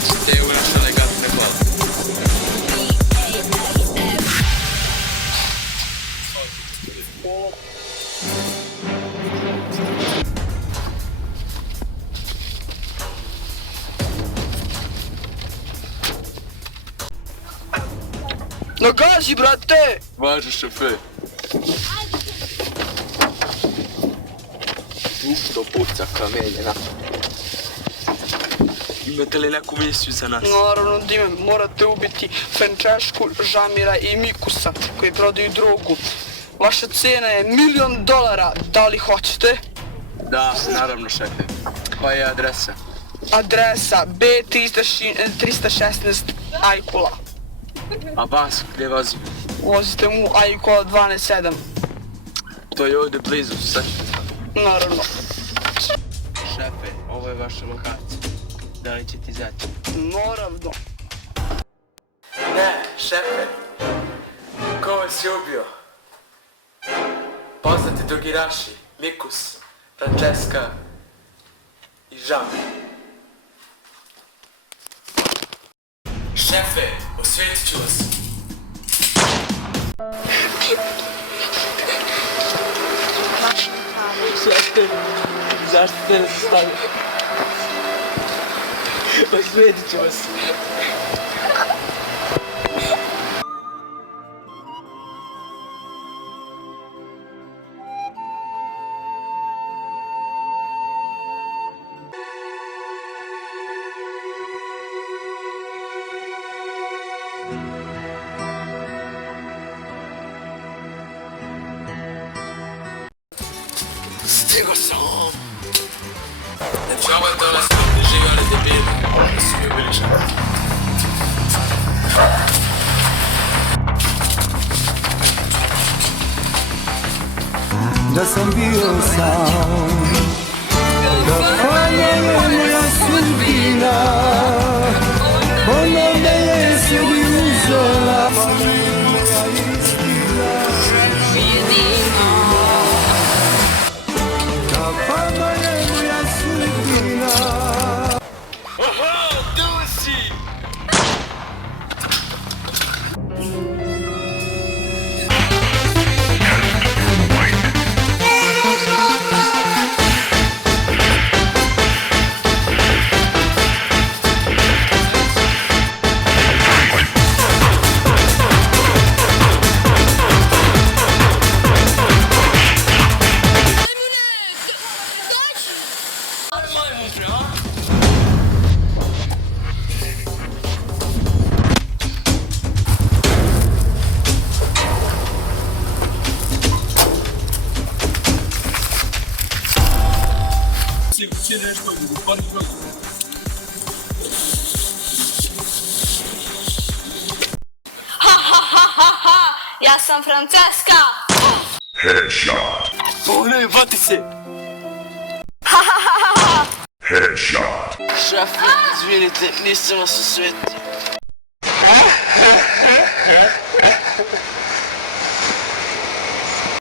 ćete u naše elegantne hvala. No gazi, brate! Važno, šefe. To puca kamenjena. Imate li neku misiju za nas? Naravno da imam, morate ubiti Frančešku, Žamira i Mikusa koji prodaju drogu. Vaša cena je $1.000.000, da li hoćete? Da, naravno, šefe. Koja je adresa? Adresa B316 Ajkula. A vas, gdje vozim? Vozite mu Ajkula 12-7. To je ovdje blizu, sad. Naravno. Šefe, ovo je vaša lokacija. Da li će ti izaći? Naravno. Ne, šefe. Ko vas je ubio? Poznati drogiraši, Mikus, Frančeska i Žamir. Šefe, osvetit ću vas. Šefe, zašto ste nas stavili? Osvetit ću vas. Stigo sam! Znači ovo je to nas koji živi oni debili, oni su mi ubili šefe. Da sam bio sam, da falje moja sudbina, ono me je sebi uzela. Ja sam Franceska! Headshot. O ne, vati se! Headshot. Šefe, izvinite, nisam vas osvetio.